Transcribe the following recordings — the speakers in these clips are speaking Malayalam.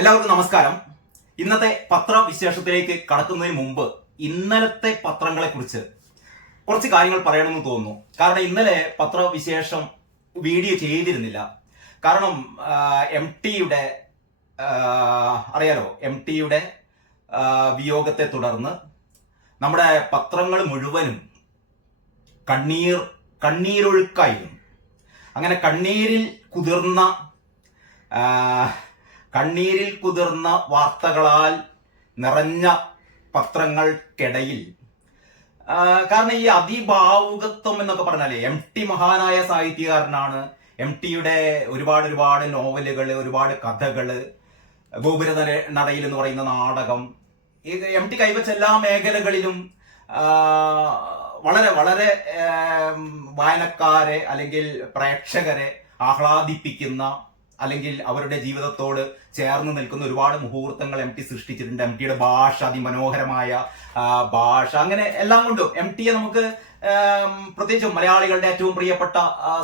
എല്ലാവർക്കും നമസ്കാരം. ഇന്നത്തെ പത്രവിശേഷത്തിലേക്ക് കടക്കുന്നതിന് മുമ്പ് ഇന്നലത്തെ പത്രങ്ങളെ കുറിച്ച് കാര്യങ്ങൾ പറയണമെന്ന് തോന്നുന്നു. കാരണം ഇന്നലെ പത്രവിശേഷം വീഡിയോ ചെയ്തിരുന്നില്ല. കാരണം എം ടിയുടെ അറിയാലോ എം ടിയുടെ വിയോഗത്തെ തുടർന്ന് നമ്മുടെ പത്രങ്ങൾ മുഴുവനും കണ്ണീർ കണ്ണീരൊഴുക്കായിരുന്നു. അങ്ങനെ കണ്ണീരിൽ കുതിർന്ന കണ്ണീരിൽ കുതിർന്ന വാർത്തകളാൽ നിറഞ്ഞ പത്രങ്ങൾക്കിടയിൽ കാരണം ഈ അതിഭാവുകത്വം എന്നൊക്കെ പറഞ്ഞാലേ എം ടി മഹാനായ സാഹിത്യകാരനാണ്. എം ടിയുടെ ഒരുപാട് ഒരുപാട് നോവലുകൾ ഒരുപാട് കഥകൾ ഗോപുര നട- നടയിൽ എന്ന് പറയുന്ന നാടകം. എം ടി കൈവച്ച എല്ലാ മേഖലകളിലും വളരെ വളരെ വായനക്കാരെ അല്ലെങ്കിൽ പ്രേക്ഷകരെ ആഹ്ലാദിപ്പിക്കുന്ന അല്ലെങ്കിൽ അവരുടെ ജീവിതത്തോട് ചേർന്ന് നിൽക്കുന്ന ഒരുപാട് മുഹൂർത്തങ്ങൾ എം ടി സൃഷ്ടിച്ചിട്ടുണ്ട്. എം ടിയുടെ ഭാഷ അതിമനോഹരമായ ഭാഷ അങ്ങനെ എല്ലാം കൊണ്ടും എം ടിയെ നമുക്ക് പ്രത്യേകിച്ചും മലയാളികളുടെ ഏറ്റവും പ്രിയപ്പെട്ട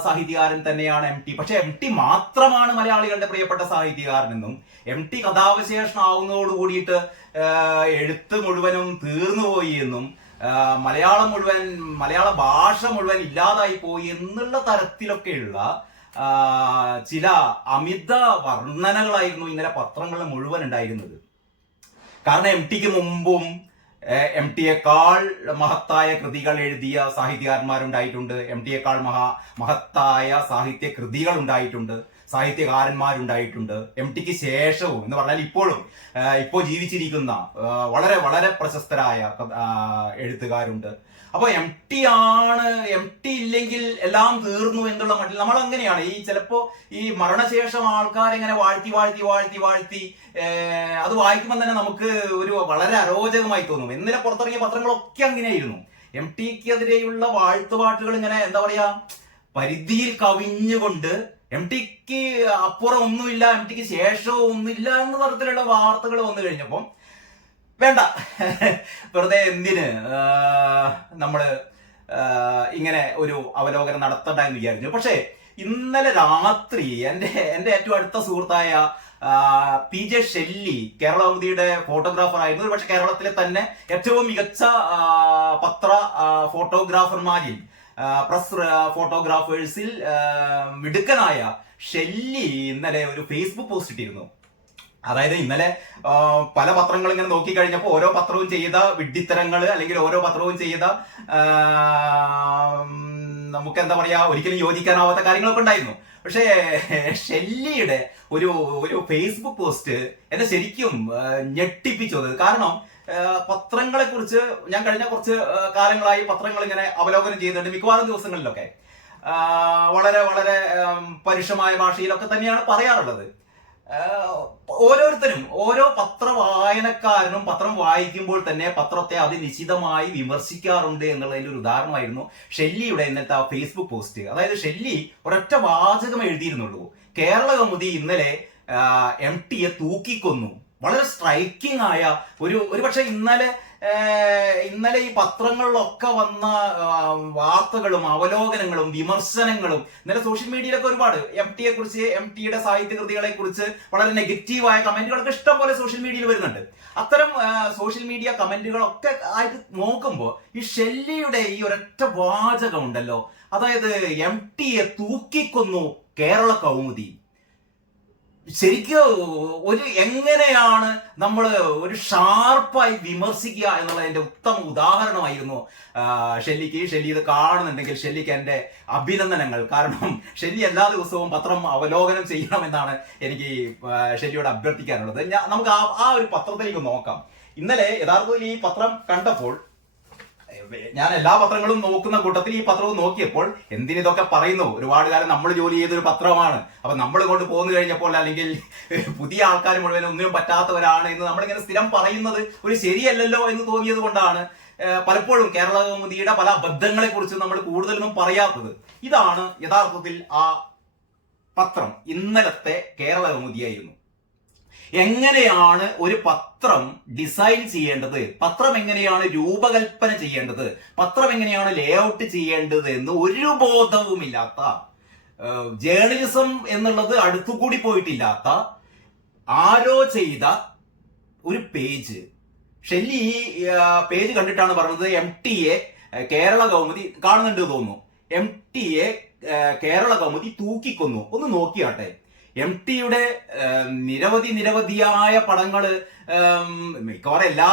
സാഹിത്യകാരൻ തന്നെയാണ് എം ടി പക്ഷെ എം ടി മാത്രമാണ് മലയാളികളുടെ പ്രിയപ്പെട്ട സാഹിത്യകാരനെന്നും എം ടി കഥാവിശേഷനാവുന്നതോട് കൂടിയിട്ട് എഴുത്ത് മുഴുവനും തീർന്നുപോയി എന്നും മലയാളം മുഴുവൻ മലയാള ഭാഷ മുഴുവൻ ഇല്ലാതായി പോയി എന്നുള്ള തരത്തിലൊക്കെയുള്ള ചില അമിത വർണനകളായിരുന്നു ഇന്നലെ പത്രങ്ങളിൽ മുഴുവൻ ഉണ്ടായിരുന്നത്. കാരണം എം ടിക്ക് മുമ്പും എം ടിയേക്കാൾ മഹത്തായ കൃതികൾ എഴുതിയ സാഹിത്യകാരന്മാരുണ്ടായിട്ടുണ്ട്. എം ടിയേക്കാൾ മഹാ മഹത്തായ സാഹിത്യ കൃതികൾ ഉണ്ടായിട്ടുണ്ട് സാഹിത്യകാരന്മാരുണ്ടായിട്ടുണ്ട് എം ടിക്ക് ശേഷവും എന്ന് പറഞ്ഞാൽ ഇപ്പോഴും ഇപ്പോൾ ജീവിച്ചിരിക്കുന്ന വളരെ വളരെ പ്രശസ്തരായ എഴുത്തുകാരുണ്ട്. അപ്പൊ എം ടി ആണ് എം ടി ഇല്ലെങ്കിൽ എല്ലാം തീർന്നു എന്നുള്ള മട്ടിൽ നമ്മൾ അങ്ങനെയാണ്. ഈ ചിലപ്പോ ഈ മരണശേഷം ആൾക്കാരെങ്ങനെ വാഴ്ത്തി വാഴ്ത്തി വാഴ്ത്തി വാഴ്ത്തി അത് വായിക്കുമ്പോൾ തന്നെ നമുക്ക് ഒരു വളരെ അരോചകമായി തോന്നും. ഇന്നലെ പുറത്തിറങ്ങിയ പത്രങ്ങളൊക്കെ അങ്ങനെയായിരുന്നു. എം ടിക്കെതിരെയുള്ള വാഴ്ത്തുപാട്ടുകൾ ഇങ്ങനെ എന്താ പറയാ പരിധിയിൽ കവിഞ്ഞുകൊണ്ട് എം ടിക്ക് അപ്പുറം ഒന്നുമില്ല എം ടിക്ക് ശേഷവും ഒന്നുമില്ല എന്ന തരത്തിലുള്ള വാർത്തകൾ വന്നു കഴിഞ്ഞപ്പം വേണ്ട. വെറുതെ എന്തിന്? നമ്മൾ ഇങ്ങനെ ഒരു അവലോകനം നടത്തണ്ട എന്ന് വിചാരിച്ചു. പക്ഷേ ഇന്നലെ രാത്രി എന്റെ എന്റെ ഏറ്റവും അടുത്ത സുഹൃത്തായ പി ജെ ഷെല്ലി കേരളമുദിയുടെ ഫോട്ടോഗ്രാഫർ ആയിരുന്നു. ഒരു പക്ഷെ കേരളത്തിലെ തന്നെ ഏറ്റവും മികച്ച പത്ര ഫോട്ടോഗ്രാഫർമാരിൽ പ്രസ് ഫോട്ടോഗ്രാഫേഴ്സിൽ മിടുക്കനായ ഷെല്ലി ഇന്നലെ ഒരു ഫേസ്ബുക്ക് പോസ്റ്റ് ഇട്ടിരുന്നു. അതായത് ഇന്നലെ പല പത്രങ്ങൾ ഇങ്ങനെ നോക്കിക്കഴിഞ്ഞപ്പോൾ ഓരോ പത്രവും ചെയ്ത വിഡ്ഢിത്തരങ്ങൾ അല്ലെങ്കിൽ ഓരോ പത്രവും ചെയ്ത നമുക്ക് എന്താ പറയാ ഒരിക്കലും യോജിക്കാനാവാത്ത കാര്യങ്ങളൊക്കെ ഉണ്ടായിരുന്നു. പക്ഷേ ഷെല്ലിയുടെ ഒരു ഒരു ഫേസ്ബുക്ക് പോസ്റ്റ് എന്നെ ശരിക്കും ഞെട്ടിപ്പിച്ചത്. ഞെട്ടിപ്പിച്ചു കാരണം പത്രങ്ങളെ കുറിച്ച് ഞാൻ കഴിഞ്ഞ കുറച്ച് കാലങ്ങളായി പത്രങ്ങൾ ഇങ്ങനെ അവലോകനം ചെയ്യുന്നുണ്ട് മിക്കവാറും ദിവസങ്ങളിലൊക്കെ. വളരെ വളരെ പരുഷമായ ഭാഷയിലൊക്കെ തന്നെയാണ് പറയാറുള്ളത്. ഓരോരുത്തരും ഓരോ പത്ര വായനക്കാരനും പത്രം വായിക്കുമ്പോൾ തന്നെ പത്രത്തെ അതിനിശ്ചിതമായി വിമർശിക്കാറുണ്ട് എന്നുള്ളതിന്റെ ഒരു ഉദാഹരണമായിരുന്നു ഷെല്ലിയുടെ ഇന്നത്തെ ആ ഫേസ്ബുക്ക് പോസ്റ്റ് അതായത് ഷെല്ലി ഒരൊറ്റ വാചകം എഴുതിയിരുന്നുള്ളൂ. കേരള കൗമുദി ഇന്നലെ എം ടിയെ തൂക്കിക്കൊന്നു. വളരെ സ്ട്രൈക്കിംഗ് ആയ ഒരു ഒരു പക്ഷെ ഇന്നലെ ഇന്നലെ ഈ പത്രങ്ങളിലൊക്കെ വന്ന വാർത്തകളും അവലോകനങ്ങളും വിമർശനങ്ങളും ഇന്നലെ സോഷ്യൽ മീഡിയയിലൊക്കെ ഒരുപാട് എം ടിയെ കുറിച്ച് എം ടിയുടെ സാഹിത്യകൃതികളെ കുറിച്ച് വളരെ നെഗറ്റീവായ കമന്റുകളൊക്കെ ഇഷ്ടം പോലെ സോഷ്യൽ മീഡിയയിൽ വരുന്നുണ്ട്. അത്തരം സോഷ്യൽ മീഡിയ കമന്റുകളൊക്കെ ആയിട്ട് നോക്കുമ്പോൾ ഈ ഷെല്ലിയുടെ ഈ ഒരൊറ്റ വാചകം ഉണ്ടല്ലോ അതായത് എം ടിയെ തൂക്കിക്കൊന്നു കേരള കൗമുദി. ശരിക്കും ഒരു എങ്ങനെയാണ് നമ്മൾ ഒരു ഷാർപ്പായി വിമർശിക്കുക എന്നുള്ളതിന്റെ ഉത്തമ ഉദാഹരണമായിരുന്നു ഷെല്ലിക്ക്. ഷെല്ലി ഇത് കാണുന്നുണ്ടെങ്കിൽ ഷെല്ലിക്ക് എന്റെ അഭിനന്ദനങ്ങൾ. കാരണം ഷെല്ലി എല്ലാ ദിവസവും പത്രം അവലോകനം ചെയ്യണമെന്നാണ് എനിക്ക് ഷെല്ലിയോട് അഭ്യർത്ഥിക്കാനുള്ളത്. നമുക്ക് ആ ഒരു പത്രത്തിലേക്ക് നോക്കാം. ഇന്നലെ യഥാർത്ഥത്തിൽ ഈ പത്രം കണ്ടപ്പോൾ ഞാൻ എല്ലാ പത്രങ്ങളും നോക്കുന്ന കൂട്ടത്തിൽ ഈ പത്രവും നോക്കിയപ്പോൾ എന്തിനിതൊക്കെ പറയുന്നു? ഒരുപാട് കാലം നമ്മൾ ജോലി ചെയ്തൊരു പത്രമാണ്. അപ്പൊ നമ്മൾ കൊണ്ട് പോന്നു കഴിഞ്ഞപ്പോൾ അല്ലെങ്കിൽ പുതിയ ആൾക്കാർ മുഴുവൻ ഒന്നിനും പറ്റാത്തവരാണ് എന്ന് നമ്മളിങ്ങനെ സ്ഥിരം പറയുന്നത് ഒരു ശരിയല്ലല്ലോ എന്ന് തോന്നിയത് കൊണ്ടാണ്. പലപ്പോഴും കേരള കൗമുദിയുടെ പല അബദ്ധങ്ങളെ കുറിച്ച് നമ്മൾ കൂടുതലൊന്നും പറയാത്തത്. ഇതാണ് യഥാർത്ഥത്തിൽ ആ പത്രം ഇന്നലത്തെ കേരള കൗമുദിയായിരുന്നു. എങ്ങനെയാണ് ഒരു പത്രം ഡിസൈൻ ചെയ്യേണ്ടത്? പത്രം എങ്ങനെയാണ് രൂപകൽപ്പന ചെയ്യേണ്ടത്? പത്രം എങ്ങനെയാണ് ലേഔട്ട് ചെയ്യേണ്ടത് എന്ന് ഒരു ബോധവുമില്ലാത്ത ജേർണലിസം എന്നുള്ളത് അടുത്തുകൂടി പോയിട്ടില്ലാത്ത ആരോ ചെയ്ത ഒരു പേജ് ഷെല്ലി ഈ പേജ് കണ്ടിട്ടാണ് പറഞ്ഞത് എം ടി എ കേരള കൗമുദി കാണുന്നുണ്ട് തോന്നുന്നു. എം ടി എ കേരള കൗമുദി തൂക്കിക്കൊന്നു. ഒന്ന് നോക്കിയാട്ടെ. എം ടിയുടെ നിരവധി നിരവധിയായ പടങ്ങൾ മിക്കവാറും എല്ലാ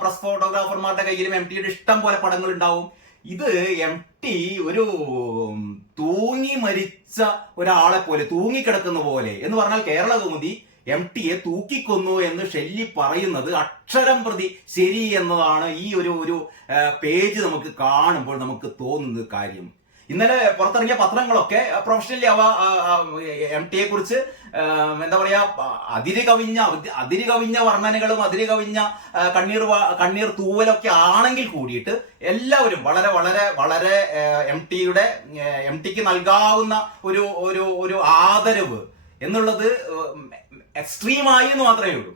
പ്രസ് ഫോട്ടോഗ്രാഫർമാരുടെ കയ്യിലും എം ടിയുടെ ഇഷ്ടം പോലെ പടങ്ങൾ ഉണ്ടാവും ഇത് എം ടി ഒരു തൂങ്ങി മരിച്ച ഒരാളെ പോലെ തൂങ്ങിക്കിടക്കുന്ന പോലെ. എന്ന് പറഞ്ഞാൽ കേരള കൗമുദി എം ടിയെ തൂക്കിക്കൊന്നു എന്ന് ഷെല്ലി പറയുന്നത് അക്ഷരം പ്രതി ശരി എന്നതാണ് ഈ ഒരു ഒരു പേജ് നമുക്ക് കാണുമ്പോൾ നമുക്ക് തോന്നുന്ന കാര്യം. ഇന്നലെ പുറത്തിറങ്ങിയ പത്രങ്ങളൊക്കെ പ്രൊഫഷണലി അവ എം ടിയെ കുറിച്ച് എന്താ പറയാ അതിര് കവിഞ്ഞ അതിര് കവിഞ്ഞ വർണനകളും അതിര് കവിഞ്ഞ കണ്ണീർ കണ്ണീർ തൂവലൊക്കെ ആണെങ്കിൽ കൂടിയിട്ട് എല്ലാവരും വളരെ വളരെ വളരെ എം ടിയുടെ എം ടിക്ക് നൽകാവുന്ന ഒരു ഒരു ഒരു ആദരവ് എന്നുള്ളത് എക്സ്ട്രീമായി എന്ന് മാത്രമേ ഉള്ളൂ.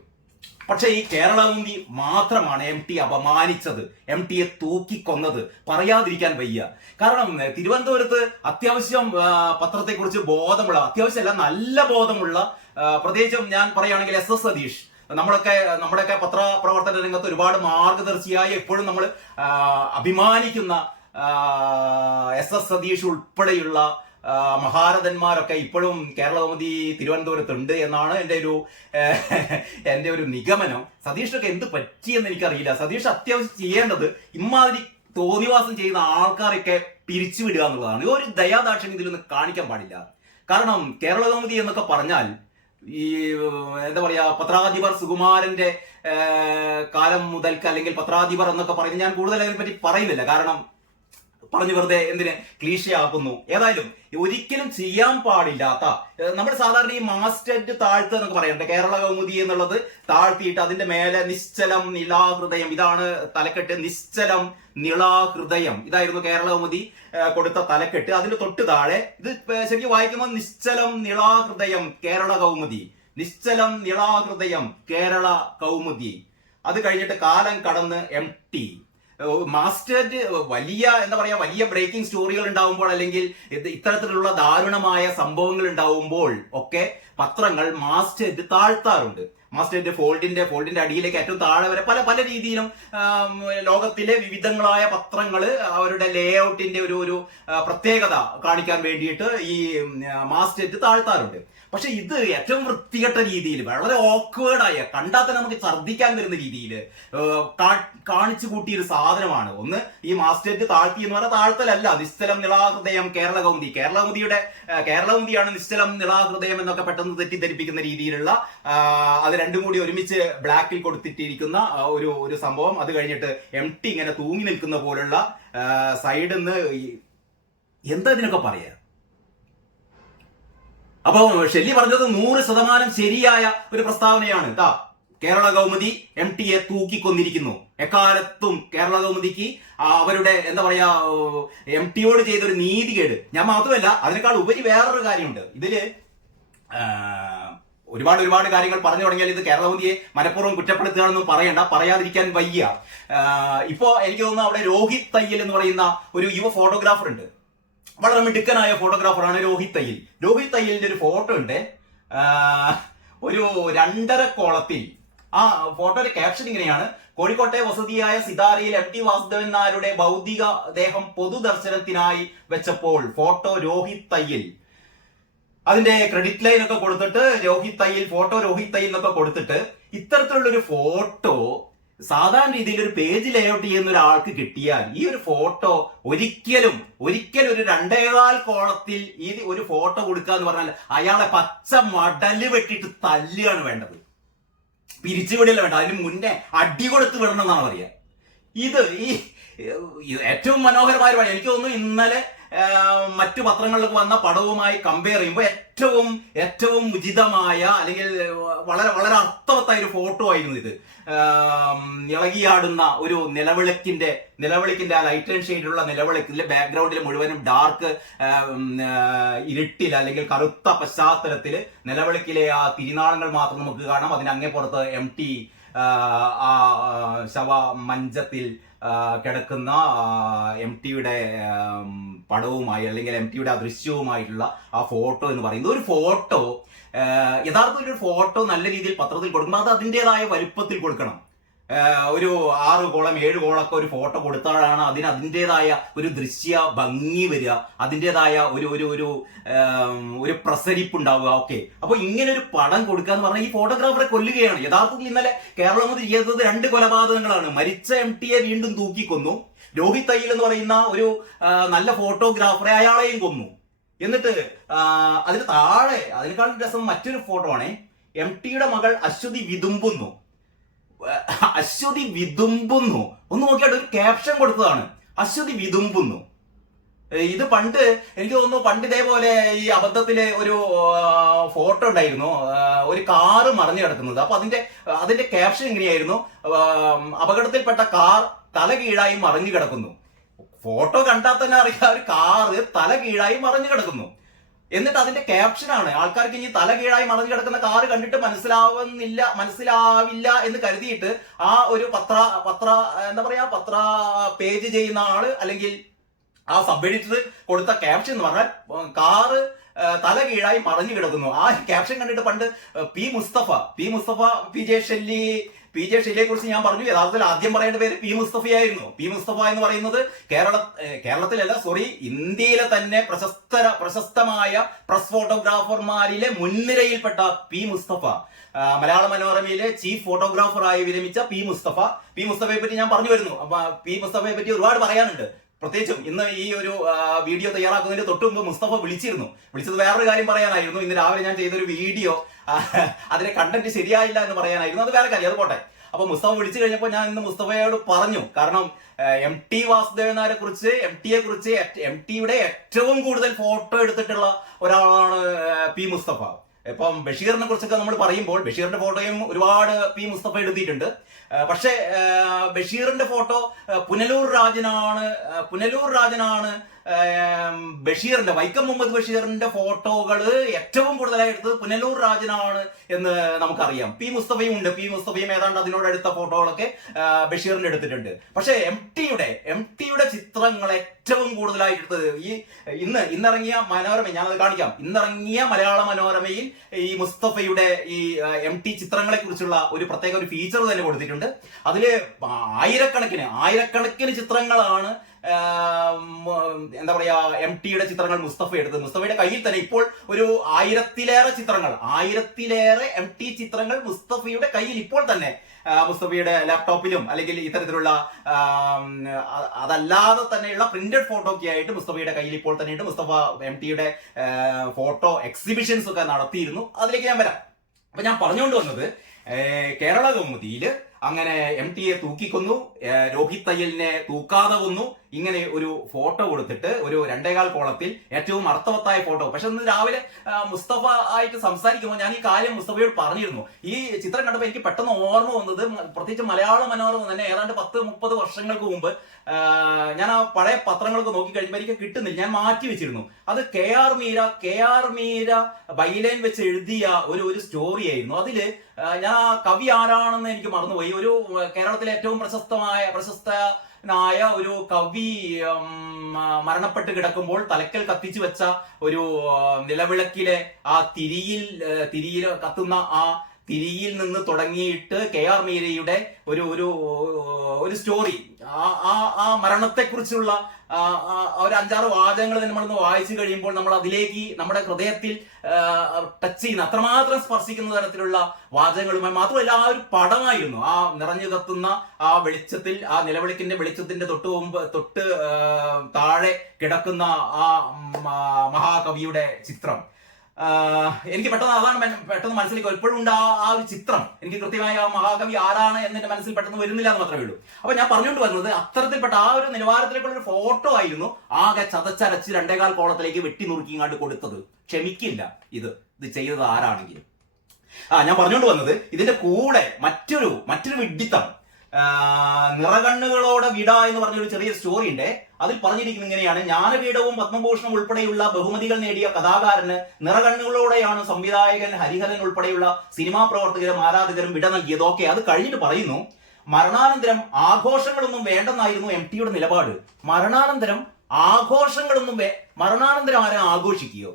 പക്ഷെ ഈ കേരളമുന്തി മാത്രമാണ് എം ടി അപമാനിച്ചത് എം ടിയെ തൂക്കിക്കൊന്നത്. പറയാതിരിക്കാൻ വയ്യ. കാരണം തിരുവനന്തപുരത്ത് അത്യാവശ്യം പത്രത്തെക്കുറിച്ച് ബോധമുള്ള അത്യാവശ്യമല്ല നല്ല ബോധമുള്ള പ്രത്യേകിച്ചും ഞാൻ പറയുകയാണെങ്കിൽ എസ് എസ് സതീഷ്. നമ്മളൊക്കെ നമ്മുടെയൊക്കെ പത്രപ്രവർത്തന രംഗത്ത് ഒരുപാട് മാർഗദർശിയായി എപ്പോഴും നമ്മൾ അഭിമാനിക്കുന്ന എസ് എസ് സതീഷ് ഉൾപ്പെടെയുള്ള മഹാരഥന്മാരൊക്കെ ഇപ്പോഴും കേരളകൗമുദി തിരുവനന്തപുരത്തുണ്ട് എന്നാണ് എന്റെ ഒരു എന്റെ ഒരു നിഗമനം. സതീഷിനൊക്കെ എന്ത് പറ്റിയെന്ന് എനിക്കറിയില്ല. സതീഷ് അത്യാവശ്യം ചെയ്യേണ്ടത് ഇമാതിരി തോന്നിവാസം ചെയ്യുന്ന ആൾക്കാരൊക്കെ പിരിച്ചുവിടുക എന്നുള്ളതാണ്. ഒരു ദയാദാക്ഷിണ്യം ഇതിലൊന്നും കാണിക്കാൻ പാടില്ല. കാരണം കേരളകൗമുദി എന്നൊക്കെ പറഞ്ഞാൽ ഈ എന്താ പറയാ പത്രാധിപർ സുകുമാരന്റെ കാലം മുതൽക്ക് അല്ലെങ്കിൽ പത്രാധിപർ എന്നൊക്കെ പറയുന്നത് ഞാൻ കൂടുതൽ അതിനെപ്പറ്റി പറയുന്നില്ല. കാരണം പറഞ്ഞു വെറുതെ എന്തിന് ക്ലീശയാക്കുന്നു. ഏതായാലും ഒരിക്കലും ചെയ്യാൻ പാടില്ലാത്ത നമ്മൾ സാധാരണ ഈ മാസ്റ്റഡ് താഴ്ത്ത എന്നൊക്കെ പറയണ്ടേ കേരള കൗമുദി എന്നുള്ളത് താഴ്ത്തിയിട്ട് അതിന്റെ മേലെ നിശ്ചലം നിലാഹൃദയം. ഇതാണ് തലക്കെട്ട്. നിശ്ചലം നിളാഹൃദയം ഇതായിരുന്നു കേരള കൗമുദി കൊടുത്ത തലക്കെട്ട്. അതിന്റെ തൊട്ട് താഴെ ഇത് ശരിക്കും വായിക്കുമ്പോൾ നിശ്ചലം നിളാഹൃദയം കേരള കൗമുദി. നിശ്ചലം നിളാഹൃദയം കേരള കൗമുദി. അത് കഴിഞ്ഞിട്ട് കാലം കടന്ന് എം ടി. മാസ്റ്റേഡ് വലിയ എന്താ പറയാ വലിയ ബ്രേക്കിംഗ് സ്റ്റോറികൾ ഉണ്ടാവുമ്പോൾ അല്ലെങ്കിൽ ഇത് ഇത്തരത്തിലുള്ള ദാരുണമായ സംഭവങ്ങൾ ഉണ്ടാവുമ്പോൾ ഒക്കെ പത്രങ്ങൾ മാസ്റ്റേഡ് താഴ്ത്താറുണ്ട്. മാസ്റ്റേഡ് ഫോൾഡിന്റെ ഫോൾഡിന്റെ അടിയിലേക്ക് ഏറ്റവും താഴെ വരെ പല പല രീതിയിലും ലോകത്തിലെ വിവിധങ്ങളായ പത്രങ്ങൾ അവരുടെ ലേഔട്ടിന്റെ ഒരു ഒരു പ്രത്യേകത കാണിക്കാൻ വേണ്ടിയിട്ട് ഈ മാസ്റ്റേഡ് താഴ്ത്താറുണ്ട്. പക്ഷെ ഇത് ഏറ്റവും വൃത്തികെട്ട രീതിയിൽ വളരെ ഓക്വേർഡായ കണ്ടാൽ തന്നെ നമുക്ക് ഛർദ്ദിക്കാൻ വരുന്ന രീതിയിൽ കാണിച്ചു കൂട്ടിയ ഒരു സാധനമാണ്. ഒന്ന് ഈ മാസ്റ്റേറ്റ് താഴ്ത്തി എന്ന് പറഞ്ഞാൽ താഴ്ത്തലല്ല. നിശ്ചലം നിളാഹൃദയം കേരള കേരളകൗന്തിയുടെ കേരള കൗമുദിയുടെ കേരള കൗമുദിയാണ് നിശ്ചലം നിളാഹൃദയം എന്നൊക്കെ പെട്ടെന്ന് തെറ്റിദ്ധരിപ്പിക്കുന്ന രീതിയിലുള്ള അത് രണ്ടും കൂടി ഒരുമിച്ച് ബ്ലാക്കിൽ കൊടുത്തിട്ടിരിക്കുന്ന ഒരു ഒരു സംഭവം. അത് കഴിഞ്ഞിട്ട് എം ടി ഇങ്ങനെ തൂങ്ങി നിൽക്കുന്ന പോലുള്ള സൈഡിൽ നിന്ന് എന്താ ഇതിനൊക്കെ പറയാ? അപ്പൊ ഷെല്ലി പറഞ്ഞത് നൂറ് ശതമാനം ശരിയായ ഒരു പ്രസ്താവനയാണ്. താ കേരള കൗമുദി എം ടിയെ തൂക്കിക്കൊന്നിരിക്കുന്നു. എക്കാലത്തും കേരള കൗമുദിക്ക് അവരുടെ എന്താ പറയാ എം ടിയോട് ചെയ്ത ഒരു നീതികേട്. ഞാൻ മാത്രമല്ല അതിനേക്കാൾ ഉപരി വേറൊരു കാര്യമുണ്ട്. ഇതിൽ ഒരുപാട് ഒരുപാട് കാര്യങ്ങൾ പറഞ്ഞു തുടങ്ങിയാൽ ഇത് കേരള കൗമുദിയെ മനഃപൂർവം കുറ്റപ്പെടുത്തുകയാണെന്നും പറയണ്ട പറയാതിരിക്കാൻ വയ്യ. ഇപ്പോ എനിക്ക് തോന്നുന്നു അവിടെ രോഹിത് തയ്യൽ എന്ന് പറയുന്ന ഒരു യുവ ഫോട്ടോഗ്രാഫർ ഉണ്ട് വളരെ മിടുക്കനായ ഫോട്ടോഗ്രാഫറാണ് രോഹിത് തയ്യൽ. രോഹിത് തയ്യലിന്റെ ഒരു ഫോട്ടോ ഉണ്ട്. ഒരു രണ്ടര കോളത്തിൽ. ആ ഫോട്ടോയുടെ ക്യാപ്ഷൻ ഇങ്ങനെയാണ്. കോഴിക്കോട്ടെ വസതിയായ സിതാരയിൽ എം ടി വാസുദേവൻ നായരുടെ ഭൗതിക ദേഹം പൊതുദർശനത്തിനായി വെച്ചപ്പോൾ ഫോട്ടോ രോഹിത് തയ്യൽ. അതിന്റെ ക്രെഡിറ്റ് ലൈൻ ഒക്കെ കൊടുത്തിട്ട് രോഹിത് തയ്യൽ ഫോട്ടോ രോഹിത് തയ്യൽ എന്നൊക്കെ കൊടുത്തിട്ട് ഇത്തരത്തിലുള്ള ഒരു ഫോട്ടോ സാധാരണ രീതിയിൽ ഒരു പേജ് ലേഔട്ട് ചെയ്യുന്ന ഒരാൾക്ക് കിട്ടിയാൽ ഈ ഒരു ഫോട്ടോ ഒരിക്കലും ഒരിക്കലും ഒരു രണ്ടേകാൽ കോളത്തിൽ ഈ ഒരു ഫോട്ടോ കൊടുക്കുക എന്ന് പറഞ്ഞാൽ അയാളെ പച്ച മടൽ വെട്ടിട്ട് തല്ലുകയാണ് വേണ്ടത്. പിരിച്ചുവിടില്ല വേണ്ട. അതിന് മുന്നേ അടി കൊടുത്ത് വിടണം എന്നാണ് പറയുക. ഇത് ഈ ഏറ്റവും മനോഹരമായ പണി. എനിക്ക് തോന്നുന്നു ഇന്നലെ മറ്റു പത്രങ്ങളിലൊക്കെ വന്ന പടവുമായി കമ്പയർ ചെയ്യുമ്പോൾ ഏറ്റവും ഏറ്റവും ഉചിതമായ അല്ലെങ്കിൽ വളരെ വളരെ അർത്ഥവത്തായ ഒരു ഫോട്ടോ ആയിരുന്നു ഇത്. ഇളകിയാടുന്ന ഒരു നിലവിളക്കിന്റെ നിലവിളക്കിന്റെ ആ ലൈറ്റ് ആൻഡ് ഷെയ്ഡിലുള്ള നിലവിളക്കിന്റെ ബാക്ക്ഗ്രൗണ്ടിൽ മുഴുവനും ഡാർക്ക് ഇരുട്ടിൽ അല്ലെങ്കിൽ കറുത്ത പശ്ചാത്തലത്തിൽ നിലവിളക്കിലെ ആ തിരുനാളങ്ങൾ മാത്രം നമുക്ക് കാണാം. അതിന് പുറത്ത് എം ടി ആ ശവ മഞ്ചത്തിൽ കിടക്കുന്ന എം ടിയുടെ പടവുമായി അല്ലെങ്കിൽ എം ടിയുടെ ആ ദൃശ്യവുമായിട്ടുള്ള ആ ഫോട്ടോ എന്ന് പറയുന്നത് ഒരു ഫോട്ടോ യഥാർത്ഥത്തിൽ ഒരു ഫോട്ടോ നല്ല രീതിയിൽ പത്രത്തിൽ കൊടുക്കുമ്പോൾ അത് അതിന്റെതായ വലുപ്പത്തിൽ കൊടുക്കണം. ഒരു ആറ് കോളം ഏഴ് കോളൊക്കെ ഒരു ഫോട്ടോ കൊടുത്താലാണ് അതിന് അതിന്റെതായ ഒരു ദൃശ്യ ഭംഗി വരിക. അതിന്റെതായ ഒരു ഒരു ഒരു ഒരു പ്രസരിപ്പ് ഉണ്ടാവുക ഓക്കെ. അപ്പോൾ ഇങ്ങനെ ഒരു പടം കൊടുക്കുക എന്ന് പറഞ്ഞാൽ ഈ ഫോട്ടോഗ്രാഫറെ കൊല്ലുകയാണ്. യഥാർത്ഥത്തിൽ ഇന്നലെ കേരളം ചെയ്തത് രണ്ട് കൊലപാതകങ്ങളാണ്. മരിച്ച എം വീണ്ടും തൂക്കിക്കൊന്നു. രോഹിത് തയ്യൽ എന്ന് പറയുന്ന ഒരു നല്ല ഫോട്ടോഗ്രാഫറെ അയാളെയും കൊന്നു. എന്നിട്ട് അതിന് താഴെ അതിനേക്കാളും രസം മറ്റൊരു ഫോട്ടോ ആണ് എം ടിയുടെ മകൾ അശ്വതി വിതുമ്പുന്നു. അശ്വതി വിതുമ്പുന്നു. ഒന്ന് നോക്കിയാൽ ഒരു ക്യാപ്ഷൻ കൊടുത്തതാണ്. അശ്വതി വിതുമ്പുന്നു. ഇത് പണ്ട് എനിക്ക് തോന്നുന്നു പണ്ട് ഇതേപോലെ ഈ അബദ്ധത്തിൽ ഒരു ഫോട്ടോ ഉണ്ടായിരുന്നു. ഒരു കാറ് മറിഞ്ഞു കിടക്കുന്നത്. അപ്പൊ അതിന്റെ അതിന്റെ ക്യാപ്ഷൻ എങ്ങനെയായിരുന്നു അപകടത്തിൽപ്പെട്ട കാർ തല കീഴായി മറിഞ്ഞു കിടക്കുന്നു. ഫോട്ടോ കണ്ടാൽ തന്നെ അറിയാം ഒരു കാറ് തല കീഴായി മറിഞ്ഞു കിടക്കുന്നു. എന്നിട്ട് അതിന്റെ ക്യാപ്ഷൻ ആണ്. ആൾക്കാർക്ക് ഇനി തല കീഴായി മറിഞ്ഞു കിടക്കുന്ന കാറ് കണ്ടിട്ട് മനസ്സിലാവുന്നില്ല മനസ്സിലാവില്ല എന്ന് കരുതിയിട്ട് ആ ഒരു പത്ര പത്ര എന്താ പറയാ പത്ര പേജ് ചെയ്യുന്ന ആൾ അല്ലെങ്കിൽ ആ സബ് എഡിറ്റർ കൊടുത്ത ക്യാപ്ഷൻ എന്ന് പറഞ്ഞാൽ കാറ് തല കീഴായി മറിഞ്ഞു കിടക്കുന്നു. ആ ക്യാപ്ഷൻ കണ്ടിട്ട് പണ്ട് P Mustafa P Mustafa P J Shelly P J ഷീലയെ കുറിച്ച് ഞാൻ പറഞ്ഞു. യഥാർത്ഥത്തിൽ ആദ്യം പറയേണ്ട പേര് പി മുസ്തഫയായിരുന്നു പി മുസ്തഫ എന്ന് പറയുന്നത് കേരള കേരളത്തിലല്ല സോറി ഇന്ത്യയിലെ തന്നെ പ്രശസ്ത പ്രശസ്തമായ പ്രസ് ഫോട്ടോഗ്രാഫർമാരിലെ മുൻനിരയിൽപ്പെട്ട പി മുസ്തഫ. മലയാള മനോരമയിലെ ചീഫ് ഫോട്ടോഗ്രാഫറായി വിരമിച്ച പി മുസ്തഫ. പി മുസ്തഫയെ പറ്റി ഞാൻ പറഞ്ഞു വരുന്നു. അപ്പൊ പി മുസ്തഫയെ പറ്റി ഒരുപാട് പറയാനുണ്ട്. പ്രത്യേകിച്ചും ഇന്ന് ഈ ഒരു വീഡിയോ തയ്യാറാക്കുന്നതിന് തൊട്ട് മുമ്പ് മുസ്തഫ വിളിച്ചിരുന്നു. വിളിച്ചത് വേറൊരു കാര്യം പറയാനായിരുന്നു. ഇന്ന് രാവിലെ ഞാൻ ചെയ്തൊരു വീഡിയോ അതിന്റെ കണ്ടന്റ് ശരിയായില്ല എന്ന് പറയാനായിരുന്നു. അത് വേറെ കാര്യം അത് പോട്ടെ. അപ്പൊ മുസ്തഫ വിളിച്ചു കഴിഞ്ഞപ്പോൾ ഞാൻ ഇന്ന് മുസ്തഫയോട് പറഞ്ഞു. കാരണം എം ടി വാസുദേവൻ നായരെ കുറിച്ച് എം ടിയെ കുറിച്ച് എം ടിയുടെ ഏറ്റവും കൂടുതൽ ഫോട്ടോ എടുത്തിട്ടുള്ള ഒരാളാണ് പി മുസ്തഫ. ഇപ്പം ബഷീറിനെ കുറിച്ചൊക്കെ നമ്മൾ പറയുമ്പോൾ ബഷീറിന്റെ ഫോട്ടോയും ഒരുപാട് പി മുസ്തഫ എടുത്തിട്ടുണ്ട് പക്ഷേ ബഷീറിന്റെ ഫോട്ടോ പുനലൂർ രാജനാണ് പുനലൂർ രാജനാണ് ബഷീറിന്റെ വൈക്കം മുഹമ്മദ് ബഷീറിന്റെ ഫോട്ടോകൾ ഏറ്റവും കൂടുതലായി എടുത്തത് പുനലൂർ രാജനാണ് എന്ന് നമുക്കറിയാം. പി മുസ്തഫയും ഉണ്ട്. പി മുസ്തഫയും ഏതാണ്ട് അതിനോട് എടുത്ത ഫോട്ടോകളൊക്കെ ബഷീറിന്റെ എടുത്തിട്ടുണ്ട്. പക്ഷേ എം ടിയുടെ എം ടിയുടെ ചിത്രങ്ങൾ ഏറ്റവും കൂടുതലായി എടുത്തത് ഈ ഇന്ന് ഇന്നിറങ്ങിയ മനോരമ ഞാനത് കാണിക്കാം. ഇന്നിറങ്ങിയ മലയാള മനോരമയിൽ ഈ മുസ്തഫയുടെ ഈ എം ടി ചിത്രങ്ങളെ കുറിച്ചുള്ള ഒരു പ്രത്യേക ഒരു ഫീച്ചർ തന്നെ കൊടുത്തിട്ടുണ്ട്. അതിൽ ആയിരക്കണക്കിന് ആയിരക്കണക്കിന് ചിത്രങ്ങളാണ് എന്താ പറയാ എം ടിയുടെ ചിത്രങ്ങൾ മുസ്തഫ എടുത്തത്. മുസ്തഫയുടെ കയ്യിൽ തന്നെ ഇപ്പോൾ ഒരു ആയിരത്തിലേറെ ചിത്രങ്ങൾ ആയിരത്തിലേറെ എം ടി ചിത്രങ്ങൾ മുസ്തഫയുടെ കയ്യിൽ ഇപ്പോൾ തന്നെ മുസ്തഫയുടെ ലാപ്ടോപ്പിലും അല്ലെങ്കിൽ ഇത്തരത്തിലുള്ള അതല്ലാതെ തന്നെയുള്ള പ്രിന്റഡ് ഫോട്ടോ ഒക്കെ ആയിട്ട് മുസ്തഫയുടെ കയ്യിൽ ഇപ്പോൾ തന്നെയുണ്ട്. മുസ്തഫ എം ടിയുടെ ഫോട്ടോ എക്സിബിഷൻസ് ഒക്കെ നടത്തിയിരുന്നു. അതിലേക്ക് ഞാൻ വരാം. അപ്പൊ ഞാൻ പറഞ്ഞുകൊണ്ട് വന്നത് കേരള കൗമുദിയിൽ അങ്ങനെ എം ടിയെ തൂക്കിക്കൊന്നു. രോഹിത് തയ്യലിനെ തൂക്കാതെ കൊന്നു. ഇങ്ങനെ ഒരു ഫോട്ടോ കൊടുത്തിട്ട് ഒരു രണ്ടേകാൽ കോളത്തിൽ ഏറ്റവും അർത്ഥവത്തായ ഫോട്ടോ. പക്ഷെ ഇന്ന് രാവിലെ മുസ്തഫ ആയിട്ട് സംസാരിക്കുമ്പോൾ ഞാൻ ഈ കാര്യം മുസ്തഫയോട് പറഞ്ഞിരുന്നു. ഈ ചിത്രം കണ്ടപ്പോൾ എനിക്ക് പെട്ടെന്ന് ഓർമ്മ വന്നത് പ്രത്യേകിച്ച് മലയാള മനോരമ തന്നെ ഏതാണ്ട് പത്ത് മുപ്പത് വർഷങ്ങൾക്ക് മുമ്പ് ഞാൻ ആ പഴയ പത്രങ്ങളൊക്കെ നോക്കി കഴിയുമ്പോൾ എനിക്ക് കിട്ടുന്നില്ല. ഞാൻ മാറ്റി വെച്ചിരുന്നു. അത് K R Meera K R Meera byline വെച്ച് എഴുതിയ ഒരു ഒരു സ്റ്റോറി ആയിരുന്നു. ഞാൻ കവി ആരാണെന്ന് എനിക്ക് മറന്നുപോയി. ഒരു കേരളത്തിലെ ഏറ്റവും പ്രശസ്തമായ പ്രശസ്തനായ ഒരു കവി മരണപ്പെട്ട് കിടക്കുമ്പോൾ തലക്കൽ കത്തിച്ചു വെച്ച ഒരു നിലവിളക്കിലെ ആ തിരിയിൽ തിരിയിൽ കത്തുന്ന ആ തിരിയിൽ നിന്ന് തുടങ്ങിയിട്ട് കെ ആർ മീരയുടെ ഒരു ഒരു ഒരു സ്റ്റോറി. ആ ആ മരണത്തെക്കുറിച്ചുള്ള ഒരു അഞ്ചാറ് വാചകങ്ങൾ നമ്മളൊന്ന് വായിച്ചു കഴിയുമ്പോൾ നമ്മൾ അതിലേക്ക് നമ്മുടെ ഹൃദയത്തിൽ ടച്ച് ചെയ്യുന്ന അത്രമാത്രം സ്പർശിക്കുന്ന തരത്തിലുള്ള വാചകങ്ങളുമായി മാത്രമല്ല ആ ഒരു പടമായിരുന്നു. ആ നിറഞ്ഞു കത്തുന്ന ആ വെളിച്ചത്തിൽ ആ നിലവിളിക്കിന്റെ വെളിച്ചത്തിന്റെ തൊട്ട് മുമ്പ് തൊട്ട് താഴെ കിടക്കുന്ന ആ മഹാകവിയുടെ ചിത്രം. എനിക്ക് പെട്ടെന്ന് അതാണ് പെട്ടെന്ന് മനസ്സിലേക്ക് എപ്പോഴും ഉണ്ട് ആ ഒരു ചിത്രം. എനിക്ക് കൃത്യമായി ആ മഹാകവി ആരാണ് എന്നെ മനസ്സിൽ പെട്ടെന്ന് വരുന്നില്ല എന്ന് മാത്രമേ ഉള്ളൂ. അപ്പൊ ഞാൻ പറഞ്ഞുകൊണ്ട് വന്നത് അത്തരത്തിൽപ്പെട്ട ആ ഒരു നിലവാരത്തിലേക്കുള്ള ഒരു ഫോട്ടോ ആയിരുന്നു ആകെ ചതച്ചരച്ച് രണ്ടേകാൽ കോളത്തിലേക്ക് വെട്ടി നുറുക്കിങ്ങാണ്ട് കൊടുത്തത്. ക്ഷമിക്കില്ല ഇത്. ഇത് ചെയ്തത് ആരാണെങ്കിലും. ആ ഞാൻ പറഞ്ഞുകൊണ്ട് വന്നത് ഇതിന്റെ കൂടെ മറ്റൊരു മറ്റൊരു വിഡിത്തം നിറകണ്ണുകളോടെ വിട എന്ന് പറഞ്ഞൊരു ചെറിയ സ്റ്റോറി ഉണ്ട്. അതിൽ പറഞ്ഞിരിക്കുന്നത് ഇങ്ങനെയാണ് ജ്ഞാനപീഠവും പത്മഭൂഷണം ഉൾപ്പെടെയുള്ള ബഹുമതികൾ നേടിയ കഥാകാരന് നിറകണ്ണുകളോടെയാണ് സംവിധായകൻ ഹരിഹരൻ ഉൾപ്പെടെയുള്ള സിനിമാ പ്രവർത്തകരും ആരാധകരും വിട നൽകിയത്. ഓക്കെ അത് കഴിഞ്ഞിട്ട് പറയുന്നു മരണാനന്തരം ആഘോഷങ്ങളൊന്നും വേണ്ടെന്നായിരുന്നു എം ടിയുടെ നിലപാട്. മരണാനന്തരം ആഘോഷങ്ങളൊന്നും മരണാനന്തരം ആരും ആഘോഷിക്കുകയോ?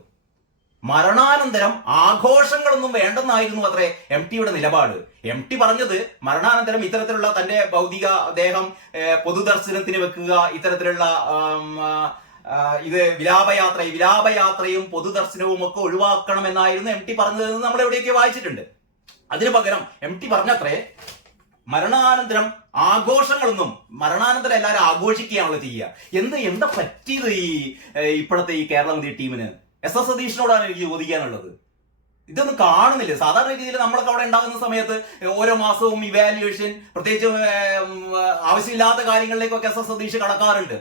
മരണാനന്തരം ആഘോഷങ്ങളൊന്നും വേണ്ടെന്നായിരുന്നു അത്രേ എം ടിയുടെ നിലപാട്. എം ടി പറഞ്ഞത് മരണാനന്തരം ഇത്തരത്തിലുള്ള തന്റെ ഭൗതിക ദേഹം പൊതുദർശനത്തിന് വെക്കുക ഇത്തരത്തിലുള്ള ഇത് വിലാപയാത്ര വിലാപയാത്രയും പൊതുദർശനവും ഒക്കെ ഒഴിവാക്കണം എന്നായിരുന്നു എം ടി പറഞ്ഞതെന്ന് നമ്മൾ എവിടെയൊക്കെ വായിച്ചിട്ടുണ്ട്. അതിനു പകരം എം ടി പറഞ്ഞത്രേ മരണാനന്തരം ആഘോഷങ്ങളൊന്നും മരണാനന്തരം എല്ലാവരും ആഘോഷിക്കുകയാണല്ലോ ചെയ്യുക. എന്ത് എന്താ പറ്റിയത് ഈ ഇപ്പോഴത്തെ ഈ കേരള ടീമിന്? എസ് എസ് സതീഷിനോടാണ് എനിക്ക് ചോദിക്കാനുള്ളത്. ഇതൊന്നും കാണുന്നില്ല. സാധാരണ രീതിയിൽ നമ്മളൊക്കെ അവിടെ ഉണ്ടാകുന്ന സമയത്ത് ഓരോ മാസവും ഇവാലുവേഷൻ പ്രത്യേകിച്ച് ആവശ്യമില്ലാത്ത കാര്യങ്ങളിലേക്കൊക്കെ എസ് എസ് സതീഷ് കടക്കാറുണ്ട്.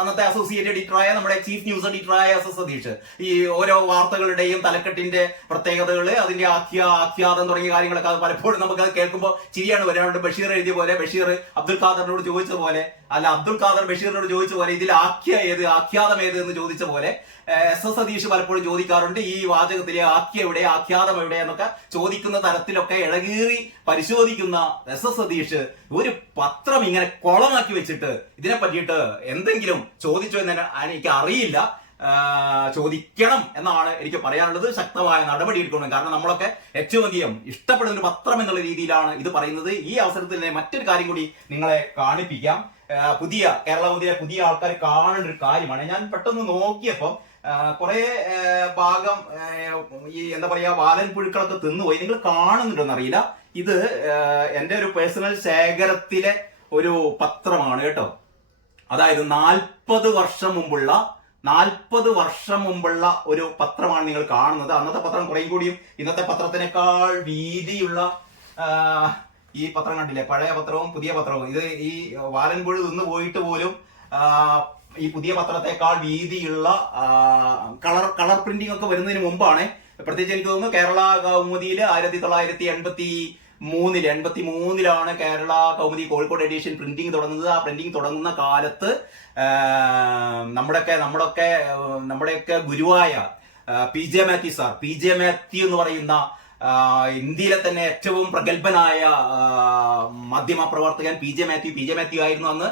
അന്നത്തെ അസോസിയേറ്റ് എഡിറ്ററായ നമ്മുടെ ചീഫ് ന്യൂസ് എഡിറ്ററായ എസ് എസ് സതീഷ്. ഈ ഓരോ വാർത്തകളുടെയും തലക്കെട്ടിന്റെ പ്രത്യേകതകൾ അതിന്റെ ആഖ്യ ആഖ്യാതം തുടങ്ങിയ കാര്യങ്ങളൊക്കെ പലപ്പോഴും നമുക്ക് അത് കേൾക്കുമ്പോൾ ചിരിയാണ് വരാറുണ്ട്. ബഷീർ എഴുതിയ പോലെ ബഷീർ അബ്ദുൽ ഖാദറിനോട് ചോദിച്ച പോലെ അല്ല അബ്ദുൾ ഖാദർ ബഷീറിനോട് ചോദിച്ച പോലെ ഇതിൽ ആഖ്യ ഏത് ആഖ്യാതം ഏത് എന്ന് ചോദിച്ച പോലെ എസ് എസ് സതീഷ് പലപ്പോഴും ചോദിക്കാറുണ്ട് ഈ വാചകത്തിലെ ആഖ്യ എവിടെ ആഖ്യാതം എവിടെ എന്നൊക്കെ ചോദിക്കുന്ന തരത്തിലൊക്കെ ഇഴകീറി പരിശോധിക്കുന്ന എസ് എസ് സതീഷ് ഒരു പത്രം ഇങ്ങനെ കൊളമാക്കി വെച്ചിട്ട് ഇതിനെ പറ്റിയിട്ട് എന്തെങ്കിലും ചോദിച്ചു എന്ന് എനിക്ക് അറിയില്ല. ചോദിക്കണം എന്നാണ് എനിക്ക് പറയാനുള്ളത്. ശക്തമായ നടപടി എടുക്കണം. കാരണം നമ്മളൊക്കെ ഏറ്റവും അധികം ഇഷ്ടപ്പെടുന്ന ഒരു പത്രം എന്നുള്ള രീതിയിലാണ് ഇത് പറയുന്നത്. ഈ അവസരത്തിൽ തന്നെ മറ്റൊരു കാര്യം കൂടി നിങ്ങളെ കാണിപ്പിക്കാം. പുതിയ കേരള മുതിരെ പുതിയ ആൾക്കാർ കാണേണ്ട ഒരു കാര്യമാണ്. ഞാൻ പെട്ടെന്ന് നോക്കിയപ്പം കുറെ ഭാഗം ഈ എന്താ പറയാ വാലൻ പുഴുക്കളൊക്കെ തിന്നുപോയി. നിങ്ങൾ കാണുന്നുണ്ടോന്ന് അറിയില്ല. ഇത് എന്റെ ഒരു പേഴ്സണൽ ശേഖരത്തിലെ ഒരു പത്രമാണ് കേട്ടോ. അതായത് നാൽപ്പത് വർഷം മുമ്പുള്ള നാൽപ്പത് വർഷം മുമ്പുള്ള ഒരു പത്രമാണ് നിങ്ങൾ കാണുന്നത്. അന്നത്തെ പത്രം കുറേ കൂടിയും ഇന്നത്തെ പത്രത്തിനേക്കാൾ വീതിയുള്ള ഈ പത്രം കണ്ടില്ലേ? പഴയ പത്രവും പുതിയ പത്രവും. ഇത് ഈ വാലൻപുഴ നിന്ന് പോയിട്ട് പോലും ഈ പുതിയ പത്രത്തെക്കാൾ വീതിയുള്ള കളർ കളർ പ്രിന്റിംഗ് ഒക്കെ വരുന്നതിന് മുമ്പാണ് പ്രത്യേകിച്ച് എനിക്ക് തോന്നുന്നു കേരള കൗമുദിയിൽ ആയിരത്തി തൊള്ളായിരത്തി എൺപത്തി മൂന്നിൽ എൺപത്തി മൂന്നിലാണ് കേരള കൗമുദി കോഴിക്കോട് എഡിഷൻ പ്രിന്റിംഗ് തുടങ്ങുന്നത്. ആ പ്രിന്റിംഗ് തുടങ്ങുന്ന കാലത്ത് നമ്മുടെയൊക്കെ നമ്മുടെയൊക്കെ നമ്മുടെയൊക്കെ ഗുരുവായ P J Mathew sir P J Mathew എന്ന് പറയുന്ന ഇന്ത്യയിലെ തന്നെ ഏറ്റവും പ്രഗത്ഭനായ മാധ്യമ പ്രവർത്തകൻ P J Mathew. P J Mathew ആയിരുന്നു അന്ന്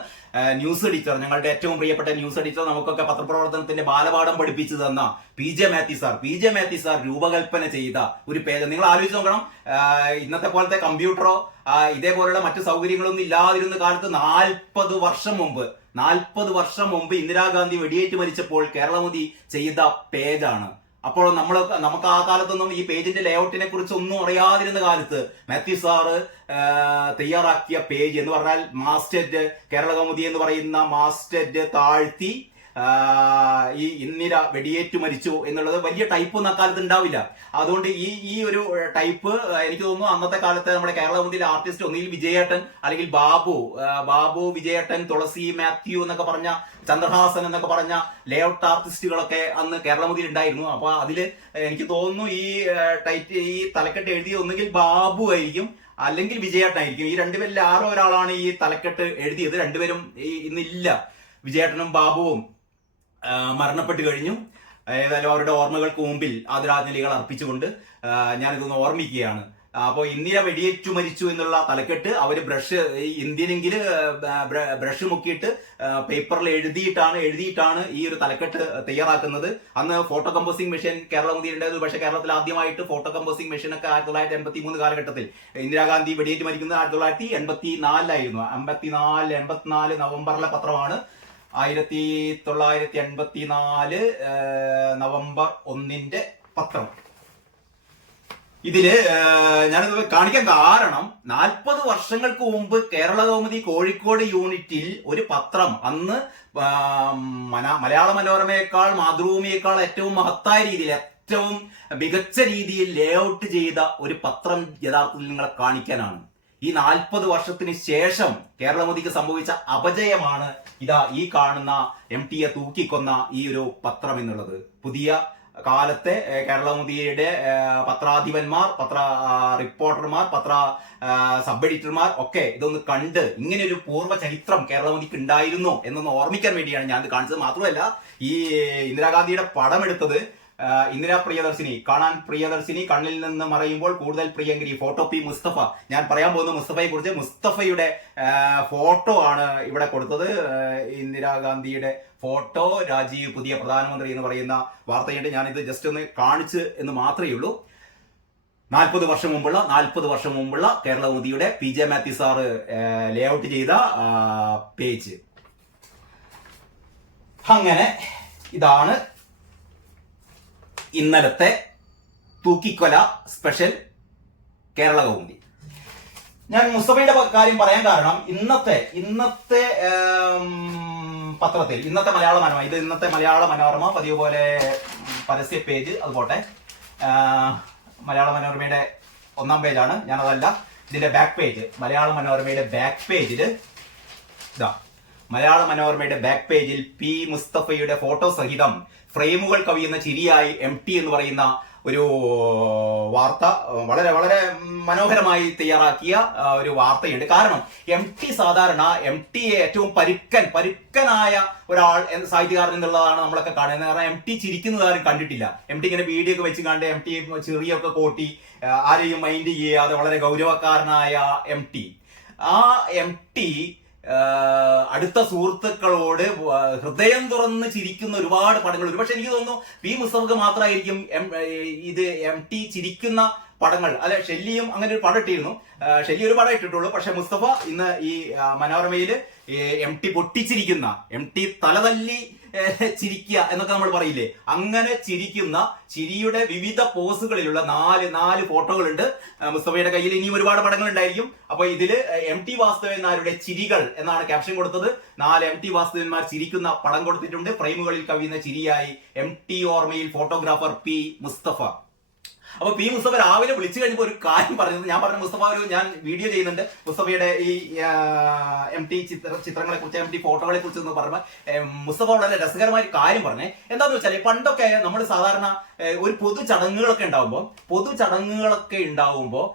ന്യൂസ് എഡിറ്റർ. ഞങ്ങളുടെ ഏറ്റവും പ്രിയപ്പെട്ട ന്യൂസ് എഡിറ്റർ നമുക്കൊക്കെ പത്രപ്രവർത്തനത്തിന്റെ ബാലപാഠം പഠിപ്പിച്ചു തന്ന P J Mathew sir. P J Mathew sir രൂപകൽപ്പന ചെയ്ത ഒരു പേജ്. നിങ്ങൾ ആലോചിച്ച് നോക്കണം. ഇന്നത്തെ പോലത്തെ കമ്പ്യൂട്ടറോ ഇതേപോലുള്ള മറ്റു സൗകര്യങ്ങളൊന്നും ഇല്ലാതിരുന്ന കാലത്ത് നാൽപ്പത് വർഷം മുമ്പ് നാൽപ്പത് വർഷം മുമ്പ് ഇന്ദിരാഗാന്ധി വെടിയേറ്റ് മരിച്ചപ്പോൾ കേരളമതി ചെയ്ത പേജാണ്. അപ്പോൾ നമ്മൾ നമുക്ക് ആ കാലത്തൊന്നും ഈ പേജിന്റെ ലേഔട്ടിനെ കുറിച്ച് ഒന്നും അറിയാതിരുന്ന കാലത്ത് മാത്യു സാറ് തയ്യാറാക്കിയ പേജ് എന്ന് പറഞ്ഞാൽ മാസ്റ്റഡ് കേരള കൗമുദി എന്ന് പറയുന്ന മാസ്റ്റഡ് താഴ്ത്തി ഈ ഇന്ദിര വെടിയേറ്റ് മരിച്ചു എന്നുള്ളത് വലിയ ടൈപ്പ് ഒന്നും അക്കാലത്ത് ഉണ്ടാവില്ല. അതുകൊണ്ട് ഈ ഈ ഒരു ടൈപ്പ് എനിക്ക് തോന്നുന്നു അന്നത്തെ കാലത്ത് നമ്മുടെ കേരള മുന്നിൽ ആർട്ടിസ്റ്റ് ഒന്നിൽ വിജയേട്ടൻ അല്ലെങ്കിൽ ബാബു ബാബു വിജയേട്ടൻ തുളസി മാത്യു എന്നൊക്കെ പറഞ്ഞ ചന്ദ്രഹാസൻ എന്നൊക്കെ പറഞ്ഞ ലേഔട്ട് ആർട്ടിസ്റ്റുകളൊക്കെ അന്ന് കേരള മുതിൽ ഉണ്ടായിരുന്നു. അപ്പൊ അതിൽ എനിക്ക് തോന്നുന്നു ഈ ടൈറ്റ് ഈ തലക്കെട്ട് എഴുതിയ ഒന്നുകിൽ ബാബു ആയിരിക്കും അല്ലെങ്കിൽ വിജയേട്ടനായിരിക്കും ഈ രണ്ടുപേരിൽ ആറോ ഒരാളാണ് ഈ തലക്കെട്ട് എഴുതിയത്. രണ്ടുപേരും ഈ ഇന്നില്ല വിജയേട്ടനും ബാബുവും. മരണപ്പെട്ടു കഴിഞ്ഞു. ഏതായാലും അവരുടെ ഓർമ്മകൾക്ക് മുമ്പിൽ ആദരാഞ്ജലികൾ അർപ്പിച്ചുകൊണ്ട് ഞാനിതൊന്ന് ഓർമ്മിക്കുകയാണ്. അപ്പോൾ ഇന്ദിര വെടിയേറ്റു മരിച്ചു എന്നുള്ള തലക്കെട്ട് അവർ ബ്രഷ് ഇന്ത്യനെങ്കിൽ ബ്രഷ് മുക്കിയിട്ട് പേപ്പറിൽ എഴുതിയിട്ടാണ് എഴുതിയിട്ടാണ് ഈ ഒരു തലക്കെട്ട് തയ്യാറാക്കുന്നത്. അന്ന് ഫോട്ടോ കമ്പോസിംഗ് മെഷീൻ കേരളം ഉണ്ടായത് പക്ഷേ കേരളത്തിൽ ആദ്യമായിട്ട് ഫോട്ടോ കമ്പോസിംഗ് മെഷീൻ ഒക്കെ ആയിരത്തി തൊള്ളായിരത്തി എൺപത്തി മൂന്ന് കാലഘട്ടത്തിൽ ഇന്ദിരാഗാന്ധി വെടിയേറ്റ് മരിക്കുന്നത് ആയിരത്തി തൊള്ളായിരത്തി എൺപത്തി നാലിലായിരുന്നു അമ്പത്തിനാല് എൺപത്തിനാല് നവംബറിലെ പത്രമാണ്. ആയിരത്തി തൊള്ളായിരത്തി എൺപത്തി നാല് നവംബർ ഒന്നിന്റെ പത്രം. ഇതിൽ ഞാനത് കാണിക്കാൻ കാരണം നാൽപ്പത് വർഷങ്ങൾക്ക് മുമ്പ് കേരള കൗമുദി കോഴിക്കോട് യൂണിറ്റിൽ ഒരു പത്രം അന്ന് മലയാള മനോരമയേക്കാൾ മാതൃഭൂമിയേക്കാൾ ഏറ്റവും മഹത്തായ രീതിയിൽ ഏറ്റവും മികച്ച രീതിയിൽ ലേഔട്ട് ചെയ്ത ഒരു പത്രം യഥാർത്ഥത്തിൽ നിങ്ങളെ കാണിക്കാനാണ്. ഈ നാൽപ്പത് വർഷത്തിന് ശേഷം കേരള കേരളമോദിക്ക് സംഭവിച്ച അപജയമാണ് ഇതാ ഈ കാണുന്ന എം ടിയെ തൂക്കിക്കൊന്ന ഈ ഒരു പത്രം എന്നുള്ളത്. പുതിയ കാലത്തെ കേരള ഏഹ്, പത്രാധിപന്മാർ പത്ര റിപ്പോർട്ടർമാർ പത്ര സബ് എഡിറ്റർമാർ ഒക്കെ ഇതൊന്ന് കണ്ട് ഇങ്ങനെ ഒരു പൂർവ ചരിത്രം കേരള കേരളമോദിക്ക് ഉണ്ടായിരുന്നു എന്നൊന്ന് ഓർമ്മിക്കാൻ വേണ്ടിയാണ് ഞാൻ ഇത് കാണിച്ചത്. മാത്രമല്ല ഈ ഇന്ദിരാഗാന്ധിയുടെ പടം എടുത്തത് ഇന്ദിരാ പ്രിയദർശിനി കാണാൻ പ്രിയദർശിനി കണ്ണിൽ നിന്ന് മറയുമ്പോൾ കൂടുതൽ പ്രിയങ്കരി. Photo P Mustafa. ഞാൻ പറയാൻ പോകുന്ന മുസ്തഫയെ കുറിച്ച് മുസ്തഫയുടെ ഫോട്ടോ ആണ് ഇവിടെ കൊടുത്തത്. ഇന്ദിരാഗാന്ധിയുടെ ഫോട്ടോ രാജീവ് പുതിയ പ്രധാനമന്ത്രി എന്ന് പറയുന്ന വാർത്തയായിട്ട് ഞാനിത് ജസ്റ്റ് ഒന്ന് കാണിച്ച് എന്ന് മാത്രമേ ഉള്ളൂ. നാൽപ്പത് വർഷം മുമ്പുള്ള നാൽപ്പത് വർഷം മുമ്പുള്ള കേരള മോദിയുടെ P J Mathew sir layout ചെയ്ത പേജ് അങ്ങനെ ഇതാണ് ഇന്നലത്തെ തൂക്കിക്കൊല സ്പെഷ്യൽ കേരള കൗമുദി. ഞാൻ മുസ്തഫയുടെ കാര്യം പറയാൻ കാരണം ഇന്നത്തെ ഇന്നത്തെ പത്രത്തിൽ ഇന്നത്തെ മലയാള മനോരമ ഇത് ഇന്നത്തെ മലയാള മനോരമ പതിവ് പോലെ പരസ്യ പേജ് അതുപോട്ടെ മലയാള മനോരമയുടെ ഒന്നാം പേജാണ് ഞാനതല്ല ഇതിന്റെ ബാക്ക് പേജ് മലയാള മനോരമയുടെ ബാക്ക് പേജിൽ ഇതാ. മലയാള മനോരമയുടെ ബാക്ക് പേജിൽ പി മുസ്തഫയുടെ ഫോട്ടോ സഹിതം ഫ്രെയിമുകൾ കവിയുന്ന ചിരിയായി എം ടി എന്ന് പറയുന്ന ഒരു വാർത്ത വളരെ വളരെ മനോഹരമായി തയ്യാറാക്കിയ ഒരു വാർത്തയുണ്ട്. കാരണം എം ടി സാധാരണ എം ടി ഏറ്റവും പരുക്കൻ പരുക്കനായ ഒരാൾ സാഹിത്യകാരൻ എന്നുള്ളതാണ് നമ്മളൊക്കെ കാണുന്നത്. കാരണം എം ടി ചിരിക്കുന്നത് ആരും കണ്ടിട്ടില്ല. എം ടി ഇങ്ങനെ വീഡിയോ ഒക്കെ വെച്ച് കണ്ട് എം ടി ചെറിയൊക്കെ കോട്ടി ആരെയും മൈൻഡ് ചെയ്യാതെ വളരെ ഗൗരവക്കാരനായ എം ടി ആ എം ടി അടുത്ത സുഹൃത്തുക്കളോട് ഹൃദയം തുറന്ന് ചിരിക്കുന്ന ഒരുപാട് പടങ്ങൾ ഒരുപക്ഷെ എനിക്ക് തോന്നുന്നു പി മുസ്തഫക്ക് മാത്രമായിരിക്കും ഇത് എം ടി ചിരിക്കുന്ന പടങ്ങൾ. അല്ലെ ഷെല്ലിയും അങ്ങനെ ഒരു പടം ഇട്ടിരുന്നു. ഷെല്ലി ഒരു പടം ഇട്ടിട്ടുള്ളൂ. പക്ഷെ മുസ്തഫ ഇന്ന് ഈ മനോരമയിൽ എം ടി പൊട്ടിച്ചിരിക്കുന്ന എം ടി തലതല്ലി ചിരിക്കുക എന്നൊക്കെ നമ്മൾ പറയില്ലേ? അങ്ങനെ ചിരിക്കുന്ന ചിരിയുടെ വിവിധ പോസുകളിലുള്ള നാല് നാല് ഫോട്ടോകളുണ്ട്. മുസ്തഫയുടെ കയ്യിൽ ഇനിയും ഒരുപാട് പടങ്ങൾ ഉണ്ടായിരിക്കും അപ്പൊ ഇതിൽ എം ടി വാസ്തവന്മാരുടെ ചിരികൾ എന്നാണ് ക്യാപ്ഷൻ കൊടുത്തത്. നാല് എം ടി വാസ്തവന്മാർ ചിരിക്കുന്ന പടം കൊടുത്തിട്ടുണ്ട്. ഫ്രെയിമുകളിൽ കവിയുന്ന ചിരിയായി എം ടി ഓർമ്മയിൽ ഫോട്ടോഗ്രാഫർ പി മുസ്തഫ. അപ്പൊ പി മുസ്തഫ രാവിലെ വിളിച്ചു കഴിഞ്ഞപ്പോൾ ഒരു കാര്യം പറഞ്ഞത് ഞാൻ പറഞ്ഞ മുസ്തഫ ഒരു ഞാൻ വീഡിയോ ചെയ്യുന്നുണ്ട്. മുസ്തഫയുടെ ഈ എം ടി ചിത്ര ചിത്രങ്ങളെ കുറിച്ച് എം ടി ഫോട്ടോകളെ കുറിച്ച് എന്ന് പറയുമ്പോൾ മുസ്തഫ വളരെ രസകരമായ ഒരു കാര്യം പറഞ്ഞേ. എന്താന്ന് വെച്ചാൽ പണ്ടൊക്കെ നമ്മൾ സാധാരണ ഒരു പൊതു ചടങ്ങുകളൊക്കെ ഉണ്ടാവുമ്പോൾ പൊതു ചടങ്ങുകളൊക്കെ ഉണ്ടാവുമ്പോൾ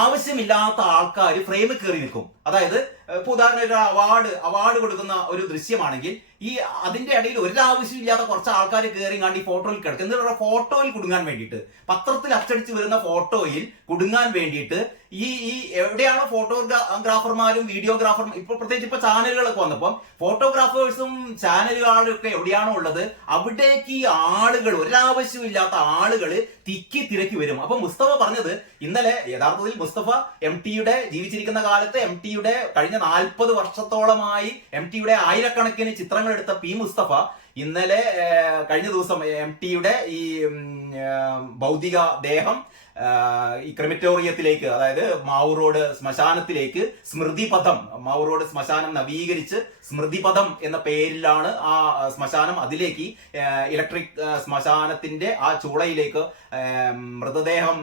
ആവശ്യമില്ലാത്ത ആൾക്കാർ ഫ്രെയിമിൽ കയറി നിൽക്കും. അതായത് ഇപ്പൊ ഉദാഹരണം ഒരു അവാർഡ് അവാർഡ് കൊടുക്കുന്ന ഒരു ദൃശ്യമാണെങ്കിൽ ഈ അതിന്റെ ഇടയിൽ ഒരാവശ്യമില്ലാത്ത കുറച്ച് ആൾക്കാർ കയറി കണ്ട് ഈ ഫോട്ടോയിൽ കിടക്കും. എന്നിട്ട് ഫോട്ടോയിൽ കുടുങ്ങാൻ വേണ്ടിയിട്ട് പത്രത്തിൽ അച്ചടിച്ച് വരുന്ന ഫോട്ടോയിൽ കുടുങ്ങാൻ വേണ്ടിയിട്ട് ഈ ഈ എവിടെയാണോ ഫോട്ടോഗ്രാഫർമാരും വീഡിയോഗ്രാഫർമാരും ഇപ്പൊ പ്രത്യേകിച്ച് ഇപ്പൊ ചാനലുകളൊക്കെ വന്നപ്പോൾ ഫോട്ടോഗ്രാഫേഴ്സും ചാനലുകാരും ഒക്കെ എവിടെയാണോ ഉള്ളത് അവിടേക്ക് ഈ ആളുകൾ ഒരാവശ്യമില്ലാത്ത ആളുകൾ തിക്കി തിരക്കി വരും. അപ്പൊ മുസ്തഫ പറഞ്ഞത് ഇന്നലെ യഥാർത്ഥത്തിൽ മുസ്തഫ എം ടിയുടെ ജീവിച്ചിരിക്കുന്ന കാലത്ത് എം ടിയുടെ കഴിഞ്ഞ നാൽപ്പത് വർഷത്തോളമായി എം ടിയുടെ ആയിരക്കണക്കിന് ചിത്രങ്ങൾ എടുത്ത പി മുസ്തഫ. ഇന്നലെ കഴിഞ്ഞ ദിവസം എം ടിയുടെ ഈ ഭൗതിക ദേഹം ഈ ക്രിമിറ്റോറിയത്തിലേക്ക് അതായത് മാവൂറോഡ് ശ്മശാനത്തിലേക്ക് സ്മൃതിപഥം മാവൂർ റോഡ് ശ്മശാനം നവീകരിച്ച് സ്മൃതിപഥം എന്ന പേരിലാണ് ആ ശ്മശാനം അതിലേക്ക് ഇലക്ട്രിക് ശ്മശാനത്തിന്റെ ആ ചൂളയിലേക്ക് മൃതദേഹം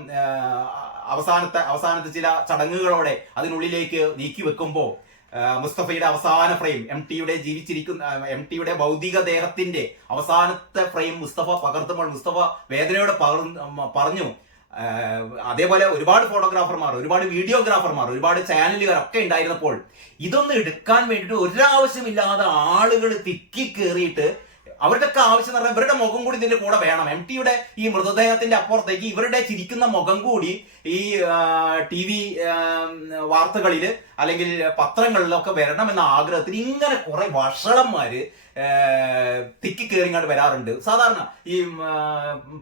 അവസാനത്തെ അവസാനത്തെ ചില ചടങ്ങുകളോടെ അതിനുള്ളിലേക്ക് നീക്കി വെക്കുമ്പോൾ മുസ്തഫയുടെ അവസാന ഫ്രെയിം എം ടിയുടെ ജീവിച്ചിരിക്കുന്ന എം ടിയുടെ ഭൗതിക ദേഹത്തിന്റെ അവസാനത്തെ ഫ്രെയിം മുസ്തഫ പകർത്തുമ്പോൾ മുസ്തഫ വേദനയോടെ പറഞ്ഞു. അതേപോലെ ഒരുപാട് ഫോട്ടോഗ്രാഫർമാർ ഒരുപാട് വീഡിയോഗ്രാഫർമാർ ഒരുപാട് ചാനലുകാർ ഒക്കെ ഉണ്ടായിരുന്നപ്പോൾ ഇതൊന്നും എടുക്കാൻ വേണ്ടിയിട്ട് ഒരാവശ്യമില്ലാതെ ആളുകൾ തിക്കി കയറിയിട്ട് അവരുടെയൊക്കെ ആവശ്യം എന്ന് പറഞ്ഞാൽ ഇവരുടെ മുഖം കൂടി ഇതിന്റെ കൂടെ വേണം. എം ടിയുടെ ഈ മൃതദേഹത്തിന്റെ അപ്പുറത്തേക്ക് ഇവരുടെ ചിരിക്കുന്ന മുഖം കൂടി ഈ ടി വി വാർത്തകളിൽ അല്ലെങ്കിൽ പത്രങ്ങളിലൊക്കെ വരണമെന്ന ആഗ്രഹത്തിൽ ഇങ്ങനെ കുറെ വഷളന്മാര് തിക്കി കയറിങ്ങാണ്ട് വരാറുണ്ട്. സാധാരണ ഈ